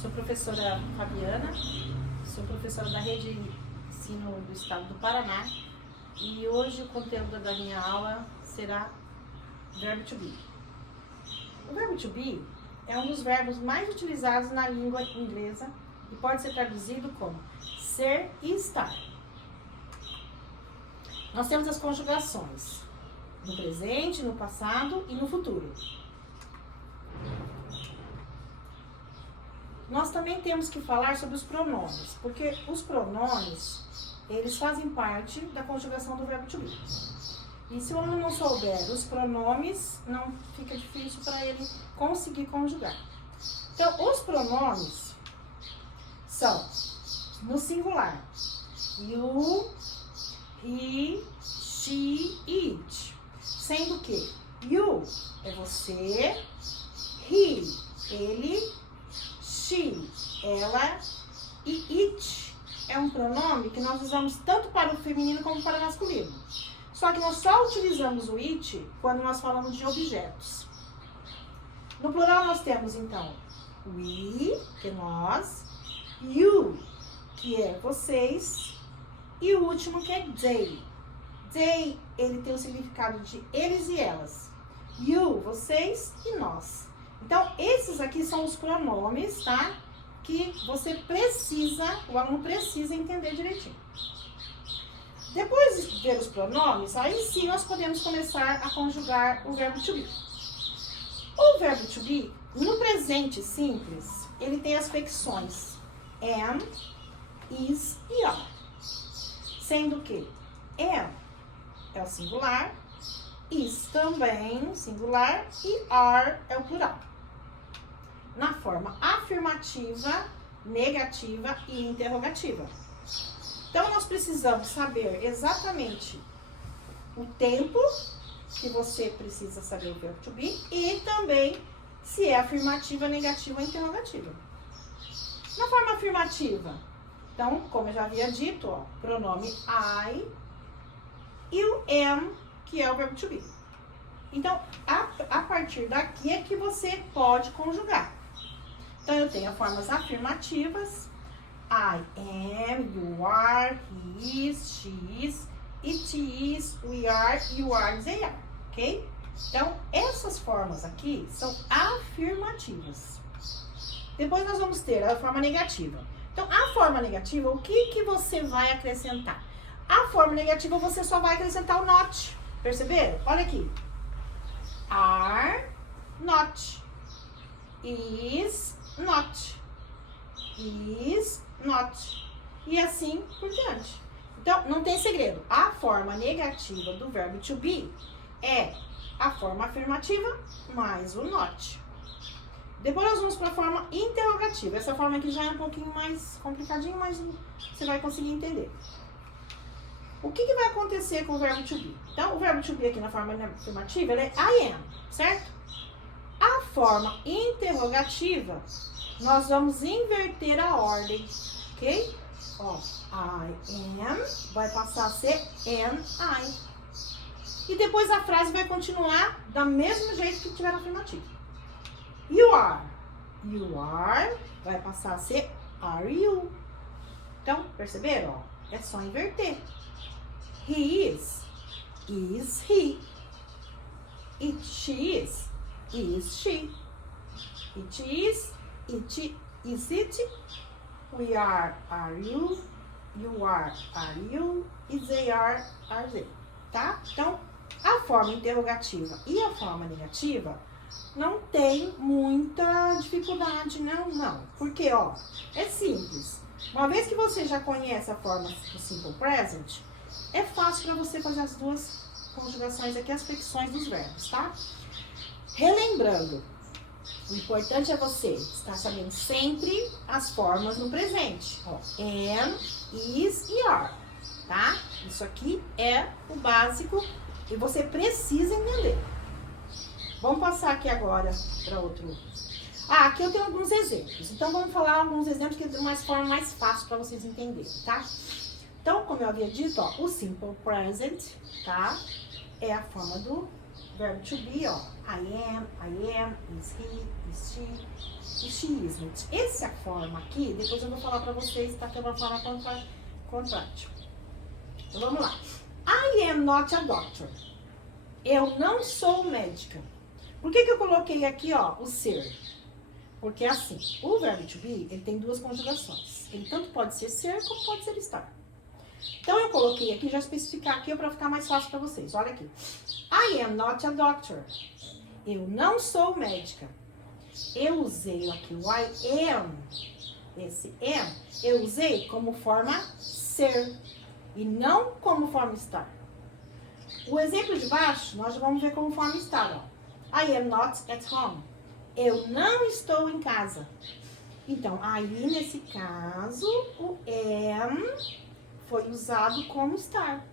Sou professora Fabiana, sou professora da Rede Ensino do Estado do Paraná e hoje o conteúdo da minha aula será verbo to be. O verbo to be é um dos verbos mais utilizados na língua inglesa e pode ser traduzido como ser e estar. Nós temos as conjugações no presente, no passado e no futuro. Nós também temos que falar sobre os pronomes, porque os pronomes, eles fazem parte da conjugação do verbo to be. E se o aluno não souber os pronomes, não fica difícil para ele conseguir conjugar. Então, os pronomes são no singular. You, he, she, it. Sendo que you é você, he, ele, she, ela e it é um pronome que nós usamos tanto para o feminino como para o masculino. Só que nós só utilizamos o it quando nós falamos de objetos. No plural nós temos então we, que é nós, you, que é vocês, e o último que é they. They, ele tem o significado de eles e elas. You, vocês e nós. Então, esses aqui são os pronomes, tá? Que você precisa, o aluno precisa entender direitinho. Depois de ver os pronomes, aí sim nós podemos começar a conjugar o verbo to be. O verbo to be, no presente simples, ele tem as flexões am, is e are. Sendo que am é o singular, is também singular e are é o plural. Na forma afirmativa, negativa e interrogativa. Então, nós precisamos saber exatamente o tempo que você precisa saber o verbo to be e também se é afirmativa, negativa ou interrogativa. Na forma afirmativa, então, como eu já havia dito, ó, pronome I e o am, que é o verbo to be. Então, a partir daqui é que você pode conjugar. Então, eu tenho as formas afirmativas. I am, you are, he is, she is, it is, we are, you are, they are. Ok? Então, essas formas aqui são afirmativas. Depois nós vamos ter a forma negativa. Então, a forma negativa, o que você vai acrescentar? A forma negativa você só vai acrescentar o not. Perceberam? Olha aqui. Are not. Is not. Is not. E assim por diante. Então, não tem segredo. A forma negativa do verbo to be é a forma afirmativa mais o not. Depois nós vamos para a forma interrogativa. Essa forma aqui já é um pouquinho mais complicadinho, mas você vai conseguir entender. O que vai acontecer com o verbo to be? Então, o verbo to be aqui na forma afirmativa, ele é I am, certo? A forma interrogativa, nós vamos inverter a ordem, ok? Ó, I am vai passar a ser am I. E depois a frase vai continuar do mesmo jeito que tiver na afirmativa. You are vai passar a ser are you. Então, perceberam? Ó, é só inverter. He is he. She is she. It is it. We are you. You are you. E they are they. Tá? Então, a forma interrogativa e a forma negativa não tem muita dificuldade, não. Porque, ó, é simples. Uma vez que você já conhece a forma do simple present, é fácil para você fazer as duas conjugações aqui, as flexões dos verbos, tá? Relembrando, o importante é você estar sabendo sempre as formas no presente. Ó, am, is e are, tá? Isso aqui é o básico e você precisa entender. Vamos passar aqui agora para outro. Aqui eu tenho alguns exemplos. Então, vamos falar alguns exemplos que de uma forma mais fácil para vocês entenderem, tá? Então, como eu havia dito, ó, o simple present, tá? É a forma do verbo to be, ó. I am, is he, is she, isn't. Essa forma aqui, depois eu vou falar pra vocês, tá? Que é uma forma contrátil. Então vamos lá. I am not a doctor. Eu não sou médica. Por que eu coloquei aqui, ó, o ser? Porque assim, o verbo to be, ele tem duas conjugações. Ele tanto pode ser como pode ser estar. Então eu coloquei aqui, já especificar aqui para ficar mais fácil para vocês. Olha aqui. I am not a doctor. Eu não sou médica. Eu usei aqui o I am. Esse am, eu usei como forma ser e não como forma estar. O exemplo de baixo, nós já vamos ver como forma estar, ó. I am not at home. Eu não estou em casa. Então, aí nesse caso, o am foi usado como estar.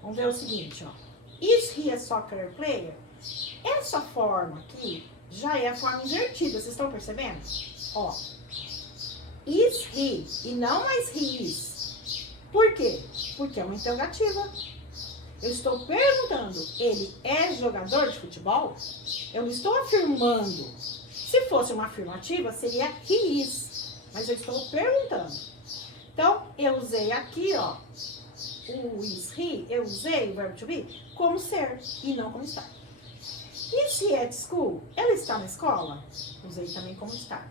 Vamos ver o seguinte, ó. Is he a soccer player? Essa forma aqui já é a forma invertida, vocês estão percebendo? Ó. Is he e não mais he is. Por quê? Porque é uma interrogativa. Eu estou perguntando, ele é jogador de futebol? Eu não estou afirmando. Se fosse uma afirmativa, seria he is. Mas eu estou perguntando. Então, eu usei aqui, ó, o is he, eu usei o verbo to be como ser e não como estar. Is he at school? Ela está na escola? Usei também como estar.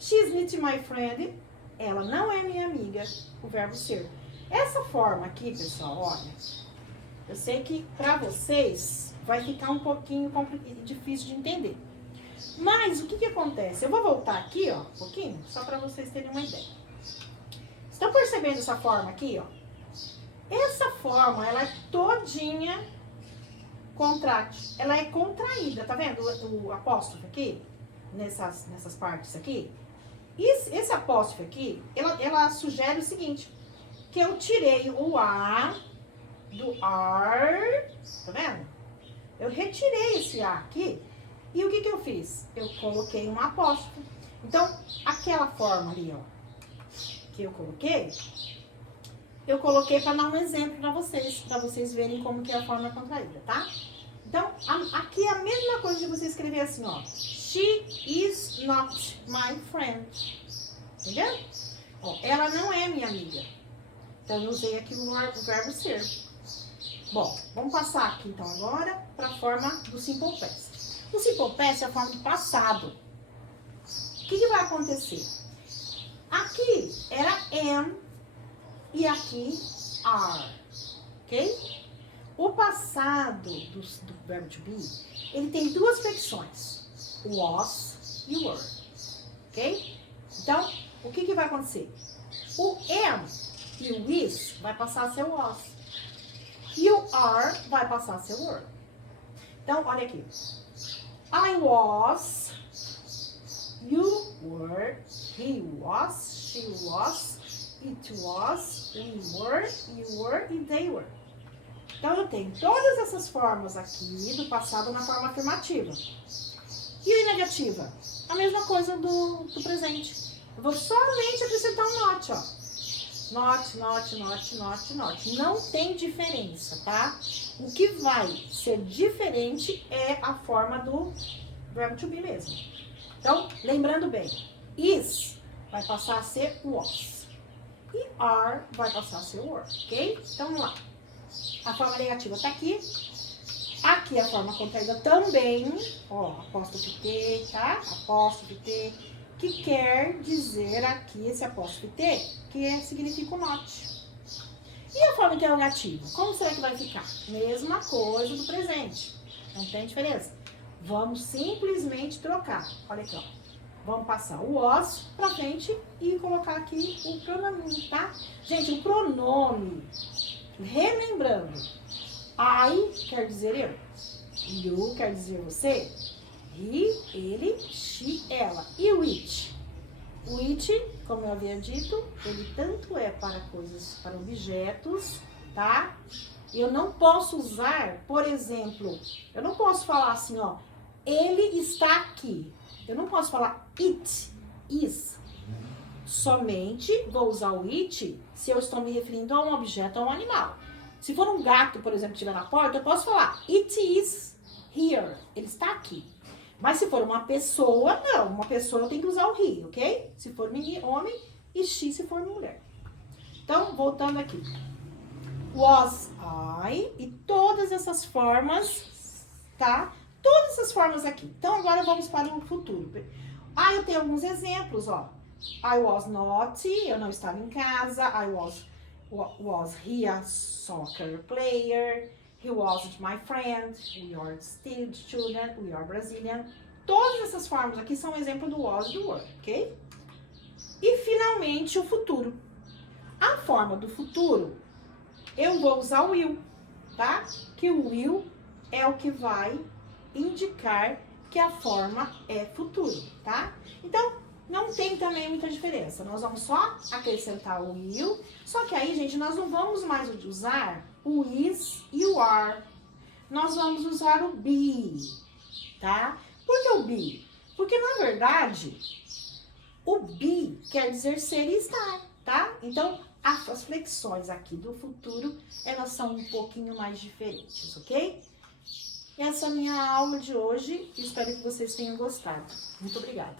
She's not my friend. Ela não é minha amiga. O verbo ser. Essa forma aqui, pessoal, olha. Eu sei que para vocês vai ficar um pouquinho difícil de entender. Mas o que acontece? Eu vou voltar aqui, ó, um pouquinho, só para vocês terem uma ideia. Estão percebendo essa forma aqui, ó? Essa forma, ela é todinha contrátil. Ela é contraída, tá vendo o apóstrofo aqui? Nessas partes aqui. Esse apóstrofo aqui, ela sugere o seguinte, que eu tirei o A do are, tá vendo? Eu retirei esse A aqui, e o que eu fiz? Eu coloquei um apóstrofo. Então, aquela forma ali, ó, que eu coloquei para dar um exemplo para vocês verem como que é a forma contraída, tá? Então, aqui é a mesma coisa de você escrever assim, ó. She is not my friend. Entendeu? Ó, ela não é minha amiga. Então, eu usei aqui o verbo ser. Bom, vamos passar aqui então agora para a forma do simple past. O simple past é a forma do passado. O que vai acontecer? Aqui era am e aqui are, ok? O passado do verbo to be, ele tem duas flexões, o was e o were, ok? Então, o que vai acontecer? O am e o is vai passar a ser o was. E o are vai passar a ser o were. Então, olha aqui. I was, you were, he was, she was, it was, we were, you were e they were. Então, eu tenho todas essas formas aqui do passado na forma afirmativa. E a negativa? A mesma coisa do presente. Eu vou somente acrescentar um not, ó. Not, not, not, not, not. Não tem diferença, tá? O que vai ser diferente é a forma do verbo to be mesmo. Então, lembrando bem, is vai passar a ser was. E are vai passar a ser were, ok? Então, vamos lá. A forma negativa tá aqui. Aqui a forma contraída também. Ó, apóstrofe T, tá? Apóstrofe T. Que quer dizer aqui, esse apóstrofe T, que significa o not. E a forma interrogativa? Como será que vai ficar? Mesma coisa do presente. Não tem diferença. Vamos simplesmente trocar. Olha aqui, ó. Vamos passar o was pra frente e colocar aqui o pronome, tá? Gente, o pronome, relembrando, I quer dizer eu, you quer dizer você, he, ele, she, ela. E o it? O it, como eu havia dito, ele tanto é para coisas, para objetos, tá? Eu não posso usar, por exemplo, eu não posso falar assim, ó, ele está aqui. Eu não posso falar it is. Somente vou usar o it se eu estou me referindo a um objeto ou a um animal. Se for um gato, por exemplo, que estiver na porta, eu posso falar it is here. Ele está aqui. Mas se for uma pessoa, não. Uma pessoa eu tenho que usar o he, ok? Se for menino, homem, e she se for mulher. Então, voltando aqui. Was I, e todas essas formas, tá? Todas essas formas aqui. Então, agora vamos para o futuro. Ah, eu tenho alguns exemplos, ó. I was naughty, eu não estava em casa. Was he a soccer player? He wasn't my friend. We are still student. We are Brazilian. Todas essas formas aqui são um exemplo do was e do were, ok? E, finalmente, o futuro. A forma do futuro, eu vou usar o will, tá? Que o will é o que vai indicar que a forma é futuro, tá? Então, não tem também muita diferença. Nós vamos só acrescentar o will, só que aí, gente, nós não vamos mais usar o is e o are. Nós vamos usar o be, tá? Por que o be? Porque, na verdade, o be quer dizer ser e estar, tá? Então, as flexões aqui do futuro, elas são um pouquinho mais diferentes, ok? Essa é a minha aula de hoje. Espero que vocês tenham gostado. Muito obrigada.